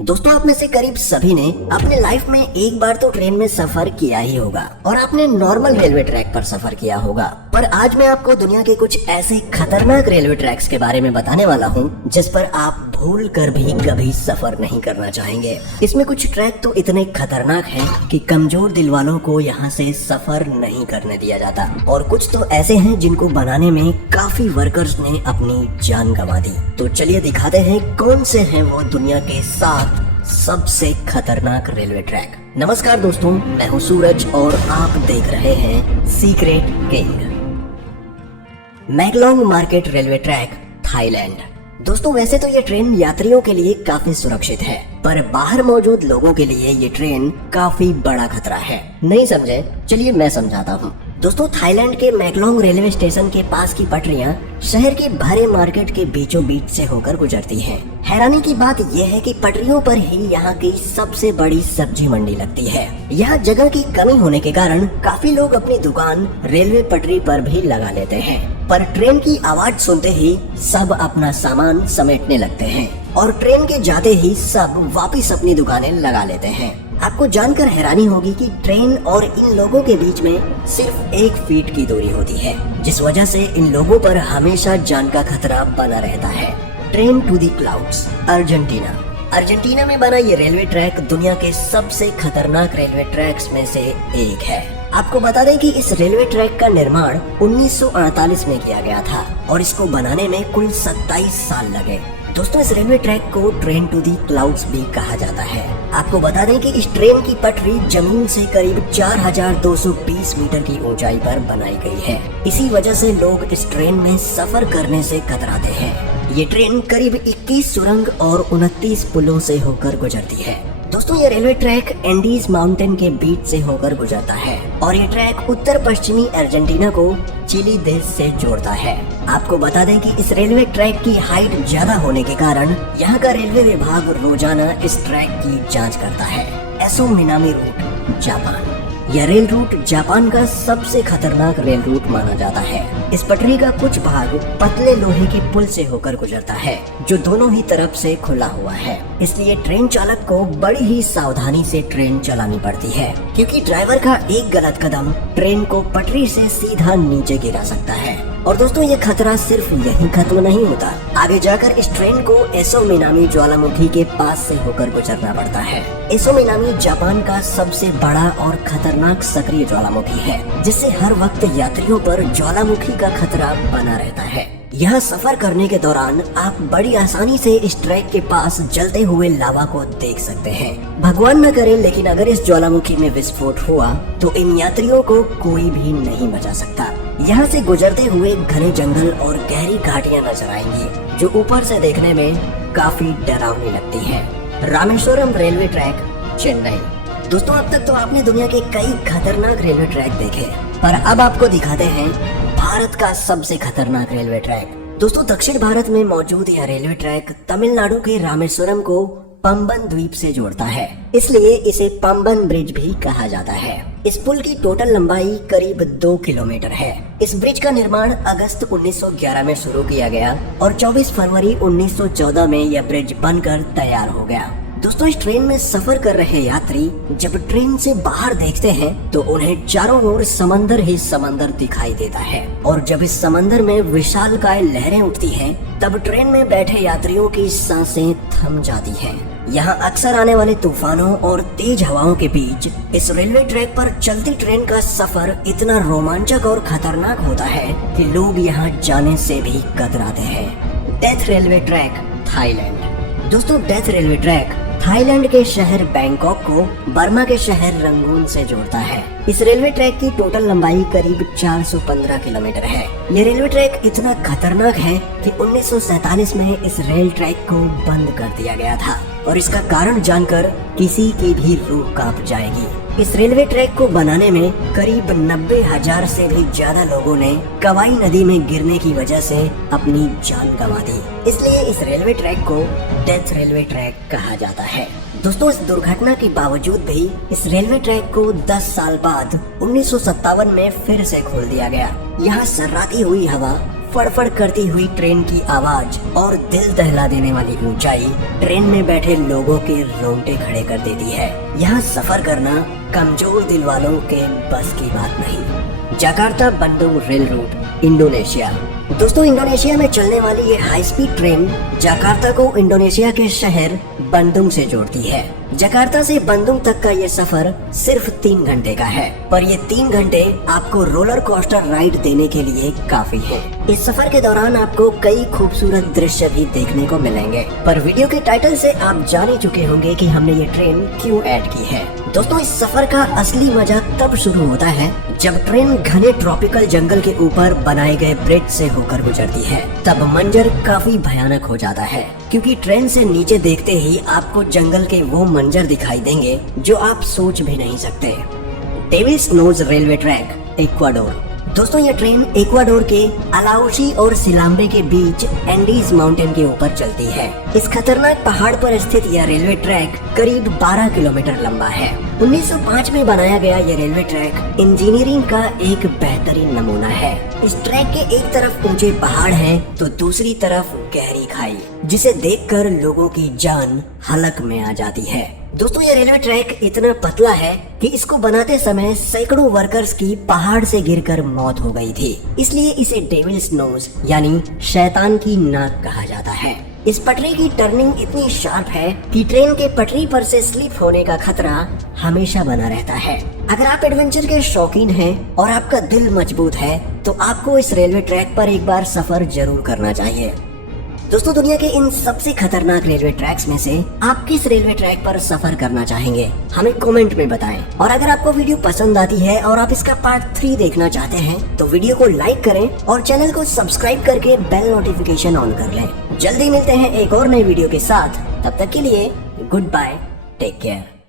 दोस्तों, आप में से करीब सभी ने अपने लाइफ में एक बार तो ट्रेन में सफर किया ही होगा और आपने नॉर्मल रेलवे ट्रैक पर सफर किया होगा। पर आज मैं आपको दुनिया के कुछ ऐसे खतरनाक रेलवे ट्रैक्स के बारे में बताने वाला हूँ जिस पर आप भूल कर भी कभी सफर नहीं करना चाहेंगे। इसमें कुछ ट्रैक तो इतने खतरनाक हैं कि कमजोर दिल वालों को यहाँ से सफर नहीं करने दिया जाता, और कुछ तो ऐसे हैं जिनको बनाने में काफी वर्कर्स ने अपनी जान गंवा दी। तो चलिए दिखाते हैं कौन से हैं वो दुनिया के 7 सबसे खतरनाक रेलवे ट्रैक। नमस्कार दोस्तों, मैं हूँ सूरज और आप देख रहे हैं secret king. Maeklong market railway track, Thailand. दोस्तों, वैसे तो ये ट्रेन यात्रियों के लिए काफी सुरक्षित है, पर बाहर मौजूद लोगों के लिए ये ट्रेन काफी बड़ा खतरा है। नहीं समझे? चलिए मैं समझाता हूँ। दोस्तों, थाईलैंड के मैकलोंग रेलवे स्टेशन के पास की पटरियां शहर के भरे मार्केट के बीचों बीच से होकर गुजरती हैं। हैरानी की बात यह है कि पटरियों पर ही यहाँ की सबसे बड़ी सब्जी मंडी लगती है। यहाँ जगह की कमी होने के कारण काफी लोग अपनी दुकान रेलवे पटरी पर भी लगा लेते हैं, पर ट्रेन की आवाज सुनते ही सब अपना सामान समेटने लगते हैं और ट्रेन के जाते ही सब वापस अपनी दुकानें लगा लेते हैं। आपको जानकर हैरानी होगी कि ट्रेन और इन लोगों के बीच में सिर्फ 1 फीट की दूरी होती है, जिस वजह से इन लोगों पर हमेशा जान का खतरा बना रहता है। Train to the clouds, Argentina. Argentina में बना ये रेलवे ट्रैक दुनिया के सबसे खतरनाक रेलवे ट्रैक्स में से एक है। आपको बता दें कि इस रेलवे ट्रैक का निर्माण 1948 में किया गया था और इसको बनाने में कुल 27 साल लगे। दोस्तों, इस रेलवे ट्रैक को ट्रेन टू दी क्लाउड्स भी कहा जाता है। आपको बता दें कि इस ट्रेन की पटरी जमीन से करीब 4220 मीटर की ऊंचाई पर बनाई गई है। इसी वजह से लोग इस ट्रेन में सफर करने से कतराते हैं। ये ट्रेन करीब 21 सुरंग और 29 पुलों से होकर गुजरती है। दोस्तों, ये रेलवे ट्रैक एंडीज माउंटेन के बीच से होकर गुजरता है और ये ट्रैक उत्तर पश्चिमी अर्जेंटीना को चिली देश से जोड़ता है। आपको बता दें कि इस रेलवे ट्रैक की हाइट ज्यादा होने के कारण यहाँ का रेलवे विभाग रोजाना इस ट्रैक की जांच करता है। Aso Minami route, Japan. यह रेल रूट जापान का सबसे खतरनाक रेल रूट माना जाता है। इस पटरी का कुछ भाग पतले लोहे के पुल से होकर गुजरता है जो दोनों ही तरफ से खुला हुआ है, इसलिए ट्रेन चालक को बड़ी ही सावधानी से ट्रेन चलानी पड़ती है, क्योंकि ड्राइवर का एक गलत कदम ट्रेन को पटरी से सीधा नीचे गिरा सकता है। और दोस्तों, ये खतरा सिर्फ यहीं खत्म नहीं होता। आगे जाकर इस ट्रेन को एसो मिनामी ज्वालामुखी के पास से होकर गुजरना पड़ता है। एसो मिनामी जापान का सबसे बड़ा और खतरनाक सक्रिय ज्वालामुखी है, जिससे हर वक्त यात्रियों पर ज्वालामुखी का खतरा बना रहता है। यहाँ सफर करने के दौरान आप बड़ी आसानी से इस ट्रैक के पास जलते हुए लावा को देख सकते हैं। भगवान न करे, लेकिन अगर इस ज्वालामुखी में विस्फोट हुआ तो इन यात्रियों को कोई भी नहीं बचा सकता। यहाँ से गुजरते हुए घने जंगल और गहरी घाटियाँ नजर आएंगी जो ऊपर से देखने में काफी डरावनी लगती है। Rameswaram railway track, Chennai. दोस्तों, अब तक तो आपने दुनिया के कई खतरनाक रेलवे ट्रैक देखे, पर अब आपको दिखाते हैं भारत का सबसे खतरनाक रेलवे ट्रैक। दोस्तों, दक्षिण भारत में मौजूद यह रेलवे ट्रैक तमिलनाडु के रामेश्वरम को पंबन द्वीप से जोड़ता है, इसलिए इसे पंबन ब्रिज भी कहा जाता है। इस पुल की टोटल लंबाई करीब 2 किलोमीटर है। इस ब्रिज का निर्माण अगस्त 1911 में शुरू किया गया और 24 फरवरी 1914 में यह ब्रिज बनकर तैयार हो गया। दोस्तों, इस ट्रेन में सफर कर रहे यात्री जब ट्रेन से बाहर देखते हैं तो उन्हें चारों ओर समंदर ही समंदर दिखाई देता है, और जब इस समंदर में विशालकाय लहरें उठती हैं, तब ट्रेन में बैठे यात्रियों की सांसें थम जाती हैं। यहाँ अक्सर आने वाले तूफानों और तेज हवाओं के बीच इस रेलवे ट्रैक पर चलती ट्रेन का सफर इतना रोमांचक और खतरनाक होता है कि लोग यहाँ जाने से भी कतराते हैं। Death railway track, Thailand. दोस्तों, डेथ रेलवे ट्रैक थाईलैंड के शहर बैंकॉक को बर्मा के शहर रंगून से जोड़ता है। इस रेलवे ट्रैक की टोटल लंबाई करीब 415 किलोमीटर है। ये रेलवे ट्रैक इतना खतरनाक है कि 1947 में इस रेल ट्रैक को बंद कर दिया गया था, और इसका कारण जानकर किसी की भी रूह कांप जाएगी। इस रेलवे ट्रैक को बनाने में करीब 90,000 से भी ज्यादा लोगों ने कवाई नदी में गिरने की वजह से अपनी जान गंवा दी, इसलिए इस रेलवे ट्रैक को डेथ रेलवे ट्रैक कहा जाता है। दोस्तों, इस दुर्घटना के बावजूद भी इस रेलवे ट्रैक को 10 साल बाद 1957 में फिर से खोल दिया गया। यहाँ सर्राती हुई हवा, फड़फड़ करती हुई ट्रेन की आवाज और दिल दहला देने वाली ऊंचाई ट्रेन में बैठे लोगों के रोंगटे खड़े कर देती है। यहाँ सफर करना कमजोर दिल वालों के बस की बात नहीं। Jakarta Bandung rail route, Indonesia. दोस्तों, इंडोनेशिया में चलने वाली ये हाई स्पीड ट्रेन जकार्ता को इंडोनेशिया के शहर बंदुंग से जोड़ती है। जकार्ता से बंदुंग तक का ये सफर सिर्फ 3 घंटे का है, पर ये 3 घंटे आपको रोलर कोस्टर राइड देने के लिए काफी है। इस सफर के दौरान आपको कई खूबसूरत दृश्य भी देखने को मिलेंगे, पर वीडियो के टाइटल से आप जान ही चुके होंगे कि हमने ये ट्रेन क्यों ऐड की है। दोस्तों, इस सफर का असली मजा तब शुरू होता है जब ट्रेन घने ट्रॉपिकल जंगल के ऊपर बनाए गए ब्रिज से होकर गुजरती है। तब मंजर काफी भयानक हो जाता है, क्योंकि ट्रेन से नीचे देखते ही आपको जंगल के वो मंजर दिखाई देंगे जो आप सोच भी नहीं सकते। Devil's nose railway track, Ecuador. दोस्तों, ये ट्रेन इक्वाडोर के अलाउशी और सिलाम्बे के बीच एंडीज माउंटेन के ऊपर चलती है। इस खतरनाक पहाड़ पर स्थित यह रेलवे ट्रैक करीब 12 किलोमीटर लंबा है। 1905 में बनाया गया ये रेलवे ट्रैक इंजीनियरिंग का एक बेहतरीन नमूना है। इस ट्रैक के एक तरफ ऊंचे पहाड़ हैं, तो दूसरी तरफ गहरी खाई, जिसे देखकर लोगों की जान हलक में आ जाती है। दोस्तों, ये रेलवे ट्रैक इतना पतला है कि इसको बनाते समय सैकड़ों वर्कर्स की पहाड़ से गिरकर मौत हो गई थी। इसलिए इसे डेविल्स नोज यानी शैतान की नाक कहा जाता है। इस पटरी की टर्निंग इतनी शार्प है कि ट्रेन के पटरी पर से स्लिप होने का खतरा हमेशा बना रहता है। अगर आप एडवेंचर के शौकीन हैं और आपका दिल मजबूत है, तो आपको इस रेलवे ट्रैक पर एक बार सफर जरूर करना चाहिए। दोस्तों, दुनिया के इन सबसे खतरनाक रेलवे ट्रैक्स में से आप किस रेलवे ट्रैक पर सफर करना चाहेंगे, हमें कमेंट में बताएं। और अगर आपको वीडियो पसंद आती है और आप इसका पार्ट 3 देखना चाहते हैं, तो वीडियो को लाइक करें और चैनल को सब्सक्राइब करके बेल नोटिफिकेशन ऑन कर लें। जल्दी मिलते हैं एक और नई वीडियो के साथ। तब तक के लिए गुड बाय, टेक केयर।